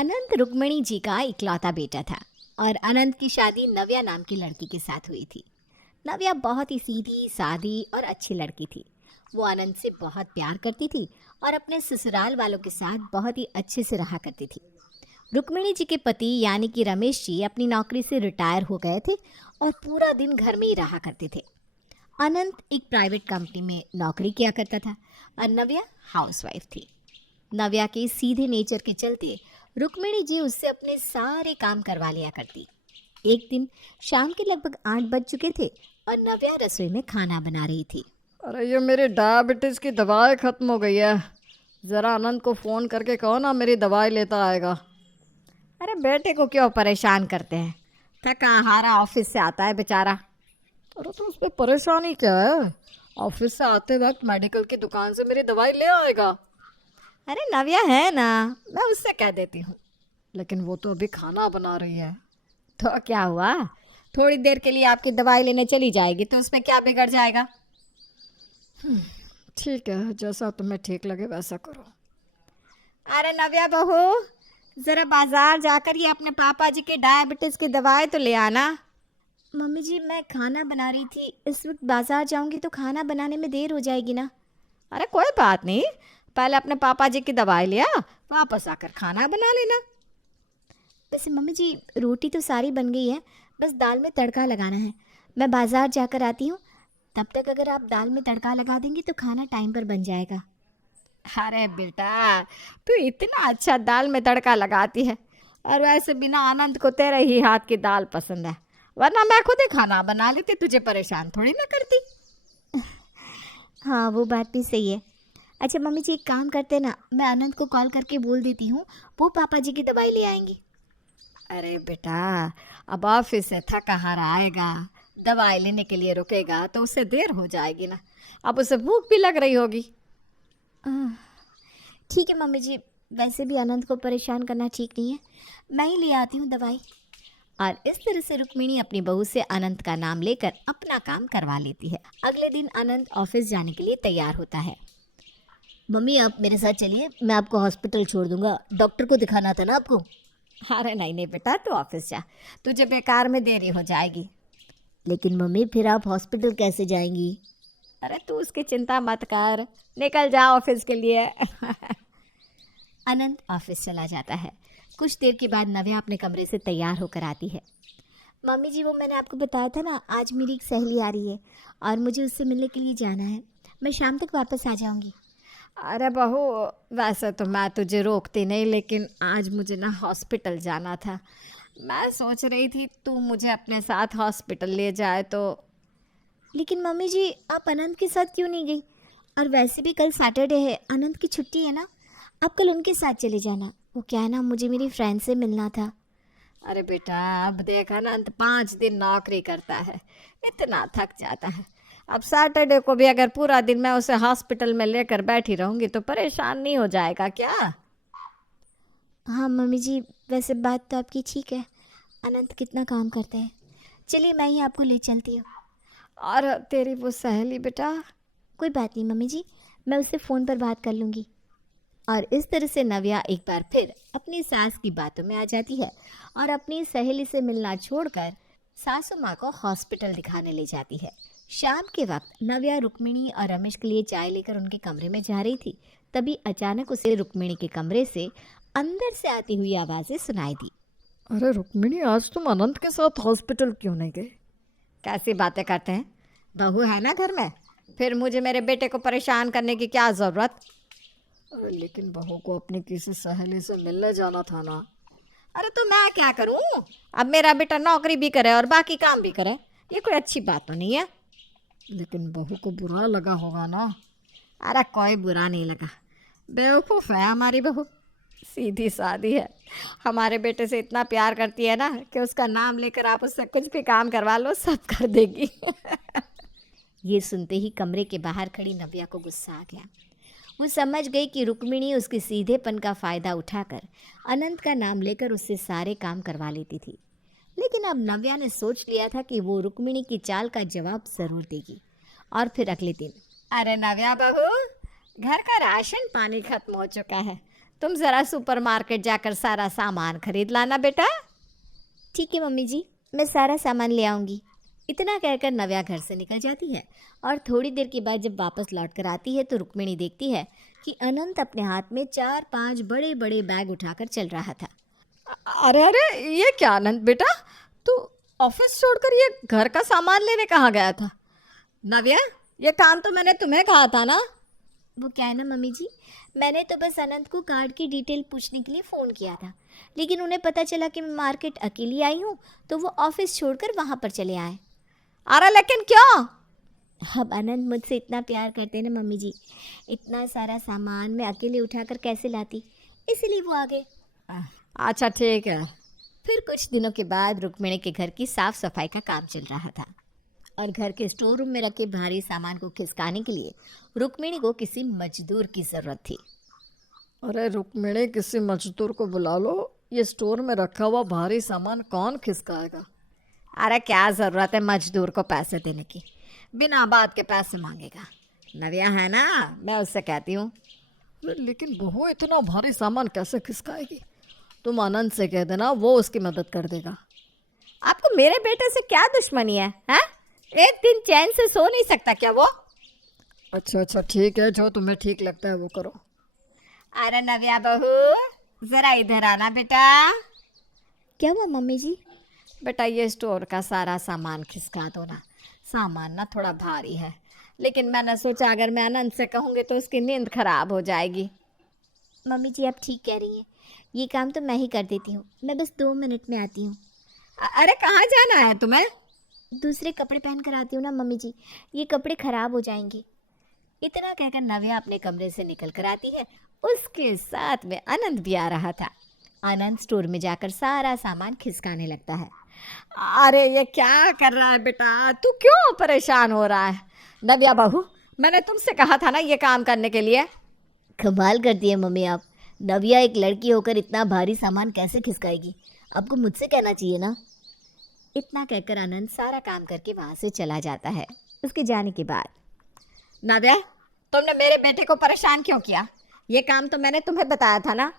अनंत रुक्मिणी जी का इकलौता बेटा था और अनंत की शादी नव्या नाम की लड़की के साथ हुई थी। नव्या बहुत ही सीधी सादी और अच्छी लड़की थी। वो अनंत से बहुत प्यार करती थी और अपने ससुराल वालों के साथ बहुत ही अच्छे से रहा करती थी। रुक्मिणी जी के पति यानी कि रमेश जी अपनी नौकरी से रिटायर हो गए थे और पूरा दिन घर में ही रहा करते थे। अनंत एक प्राइवेट कंपनी में नौकरी किया करता था और नव्या हाउसवाइफ थी। नव्या के सीधे नेचर के चलते रुक्मिणी जी उससे अपने सारे काम करवा लिया करती। एक दिन शाम के लगभग 8 बज चुके थे और नव्या रसोई में खाना बना रही थी। अरे ये मेरी डायबिटीज़ की दवाई ख़त्म हो गई है। ज़रा आनंद को फ़ोन करके कहो ना मेरी दवाई लेता आएगा। अरे बेटे को क्यों परेशान करते हैं, थका हारा ऑफिस से आता है बेचारा। अरे तो उसमें परेशानी क्या है? ऑफिस से आते वक्त मेडिकल की दुकान से मेरी दवाई ले आएगा। अरे नव्या है ना, मैं उससे कह देती हूँ। लेकिन वो तो अभी खाना बना रही है। तो क्या हुआ, थोड़ी देर के लिए आपकी दवाई लेने चली जाएगी तो उसमें क्या बिगड़ जाएगा। ठीक है, जैसा तुम्हें ठीक लगे वैसा करो। अरे नव्या बहू, ज़रा बाजार जाकर ये अपने पापा जी के डायबिटीज़ की दवाई तो ले आना। मम्मी जी मैं खाना बना रही थी, इस वक्त बाजार जाऊंगी तो खाना बनाने में देर हो जाएगी ना। अरे कोई बात नहीं, पहले अपने पापा जी की दवाई लिया, वापस आकर खाना बना लेना। वैसे मम्मी जी रोटी तो सारी बन गई है, बस दाल में तड़का लगाना है। मैं बाजार जाकर आती हूँ, तब तक अगर आप दाल में तड़का लगा देंगी तो खाना टाइम पर बन जाएगा। अरे बेटा, तू इतना अच्छा दाल में तड़का लगाती है और वैसे बिना आनंद को तेरे ही हाथ की दाल पसंद है, वरना मैं खुद ही खाना बना लेती, तुझे परेशान थोड़ी ना करती। हाँ वो बात भी सही है। अच्छा मम्मी जी एक काम करते ना, मैं आनंद को कॉल करके बोल देती हूँ, वो पापा जी की दवाई ले आएंगी। अरे बेटा, अब ऑफिस से थका हारा आएगा, दवाई लेने के लिए रुकेगा तो उससे देर हो जाएगी ना। अब उसे भूख भी लग रही होगी। ठीक है मम्मी जी, वैसे भी आनंद को परेशान करना ठीक नहीं है, मैं ही ले आती हूँ दवाई। और इस तरह से रुक्मिणी अपनी बहू से अनंत का नाम लेकर अपना काम करवा लेती है। अगले दिन अनंत ऑफिस जाने के लिए तैयार होता है। मम्मी आप मेरे साथ चलिए, मैं आपको हॉस्पिटल छोड़ दूंगा, डॉक्टर को दिखाना था ना आपको। अरे नहीं नहीं बेटा, तू ऑफिस जा, तुझे बेकार में देरी हो जाएगी। लेकिन मम्मी फिर आप हॉस्पिटल कैसे जाएंगी। अरे तू उसकी चिंता मत कर, निकल जा ऑफिस के लिए। अनंत ऑफिस चला जाता है। कुछ देर के बाद नव्या अपने कमरे से तैयार होकर आती है। मम्मी जी वो मैंने आपको बताया था ना, आज मेरी एक सहेली आ रही है और मुझे उससे मिलने के लिए जाना है, मैं शाम तक वापस आ जाऊंगी। अरे बहू, वैसे तो मैं तुझे रोकती नहीं, लेकिन आज मुझे ना हॉस्पिटल जाना था। मैं सोच रही थी तू मुझे अपने साथ हॉस्पिटल ले जाए तो। लेकिन मम्मी जी आप अनंत के साथ क्यों नहीं गई, और वैसे भी कल सैटरडे है, अनंत की छुट्टी है ना, आप कल उनके साथ चले जाना। वो क्या है ना, मुझे मेरी फ्रेंड से मिलना था। अरे बेटा, अब देख अनंत 5 दिन नौकरी करता है, इतना थक जाता है। अब सैटरडे को भी अगर पूरा दिन मैं उसे हॉस्पिटल में लेकर बैठी रहूँगी तो परेशान नहीं हो जाएगा क्या? हाँ मम्मी जी, वैसे बात तो आपकी ठीक है, अनंत कितना काम करते हैं। चलिए मैं ही आपको ले चलती हूँ। और तेरी वो सहेली बेटा? कोई बात नहीं मम्मी जी, मैं उससे फ़ोन पर बात कर लूँगी। और इस तरह से नव्या एक बार फिर अपनी सास की बातों में आ जाती है और अपनी सहेली से मिलना छोड़कर सासू माँ को हॉस्पिटल दिखाने ले जाती है। शाम के वक्त नव्या रुक्मिणी और रमेश के लिए चाय लेकर उनके कमरे में जा रही थी, तभी अचानक उसे रुक्मिणी के कमरे से अंदर से आती हुई आवाज़ें सुनाई दी। अरे रुक्मिणी, आज तुम अनंत के साथ हॉस्पिटल क्यों नहीं गए? कैसी बातें करते हैं, बहू है ना घर में, फिर मुझे मेरे बेटे को परेशान करने की क्या ज़रूरत? लेकिन बहू को अपनी किसी सहेली से मिलने जाना था ना। अरे तो मैं क्या करूं, अब मेरा बेटा नौकरी भी करे और बाकी काम भी करे, ये कोई अच्छी बात तो नहीं है। लेकिन बहू को बुरा लगा होगा ना। अरे कोई बुरा नहीं लगा, बेवकूफ़ है हमारी बहू, सीधी सादी है, हमारे बेटे से इतना प्यार करती है ना कि उसका नाम लेकर आप उससे कुछ भी काम करवा लो, सब कर देगी। ये सुनते ही कमरे के बाहर खड़ी नव्या को गुस्सा आ गया। वो समझ गई कि रुक्मिणी उसके सीधेपन का फ़ायदा उठाकर अनंत का नाम लेकर उससे सारे काम करवा लेती थी। लेकिन अब नव्या ने सोच लिया था कि वो रुक्मिणी की चाल का जवाब ज़रूर देगी। और फिर अगले दिन, अरे नव्या बहू, घर का राशन पानी खत्म हो चुका है, तुम ज़रा सुपरमार्केट जाकर सारा सामान खरीद लाना बेटा। ठीक है मम्मी जी, मैं सारा सामान ले आऊँगी। इतना कहकर नव्या घर से निकल जाती है और थोड़ी देर के बाद जब वापस लौट कर आती है तो रुक्मिणी देखती है कि अनंत अपने हाथ में 4-5 बड़े बड़े बैग उठाकर चल रहा था। अरे अरे, ये क्या आनंद बेटा, तू ऑफिस छोड़कर ये घर का सामान लेने कहाँ गया था? नव्या, ये काम तो मैंने तुम्हें कहा था ना। वो क्या है ना मम्मी जी, मैंने तो बस अनंत को कार्ड की डिटेल पूछने के लिए फ़ोन किया था, लेकिन उन्हें पता चला कि मैं मार्केट अकेली आई हूँ तो वो ऑफिस छोड़कर वहाँ पर चले आए। अरे लेकिन क्यों? अब अनंत मुझसे इतना प्यार करते हैं ना मम्मी जी, इतना सारा सामान मैं अकेले उठाकर कैसे लाती, इसीलिए वो आ गए। अच्छा ठीक है। फिर कुछ दिनों के बाद रुक्मिणी के घर की साफ सफाई का काम चल रहा था और घर के स्टोर रूम में रखे भारी सामान को खिसकाने के लिए रुक्मिणी को किसी मजदूर की ज़रूरत थी। अरे रुक्मिणी, किसी मजदूर को बुला लो, ये स्टोर में रखा हुआ भारी सामान कौन खिसकाएगा? अरे क्या ज़रूरत है मजदूर को पैसे देने की, बिना बात के पैसे मांगेगा। नव्या है ना, मैं उससे कहती हूँ। लेकिन बहू, इतना भारी सामान कैसे खिसकाएगी? तुम आनंद से कह देना, वो उसकी मदद कर देगा। आपको मेरे बेटे से क्या दुश्मनी है, हैं? एक दिन चैन से सो नहीं सकता क्या वो? अच्छा अच्छा ठीक है, जो तुम्हें ठीक लगता है वो करो। अरे नव्या बहू, जरा इधर आना बेटा। क्या हुआ मम्मी जी? बेटा, ये स्टोर का सारा सामान खिसका दो ना। सामान ना थोड़ा भारी है, लेकिन मैंने सोचा अगर मैं आनंद से कहूँगी तो उसकी नींद खराब हो जाएगी। मम्मी जी आप ठीक कह रही हैं, ये काम तो मैं ही कर देती हूँ, मैं बस 2 मिनट में आती हूँ। अरे कहाँ जाना है तुम्हें? दूसरे कपड़े पहन कर आती हूँ ना मम्मी जी, ये कपड़े खराब हो जाएंगे। इतना कहकर नव्या अपने कमरे से निकल कर आती है। उसके साथ में आनंद भी आ रहा था। आनंद स्टोर में जाकर सारा सामान खिसकाने लगता है। अरे ये क्या कर रहा है बेटा, तू क्यों परेशान हो रहा है? नव्या बहू, मैंने तुमसे कहा था ना ये काम करने के लिए। कमाल करती है मम्मी आप, नव्या एक लड़की होकर इतना भारी सामान कैसे खिसकाएगी, आपको मुझसे कहना चाहिए ना। इतना कहकर आनंद सारा काम करके वहाँ से चला जाता है। उसके जाने के बाद, नव्या, तुमने मेरे बेटे को परेशान क्यों किया? ये काम तो मैंने तुम्हें बताया था ना।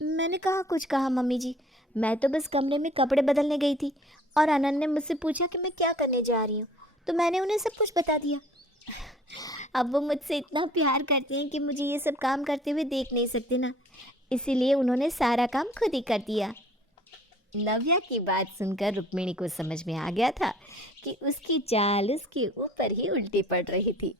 मैंने कहा कुछ कहा मम्मी जी, मैं तो बस कमरे में कपड़े बदलने गई थी और आनंद ने मुझसे पूछा कि मैं क्या करने जा रही हूँ, तो मैंने उन्हें सब कुछ बता दिया। अब वो मुझसे इतना प्यार करती हैं कि मुझे ये सब काम करते हुए देख नहीं सकते ना, इसीलिए उन्होंने सारा काम खुद ही कर दिया। नव्या की बात सुनकर रुक्मिणी को समझ में आ गया था कि उसकी चाल उसके ऊपर ही उल्टी पड़ रही थी।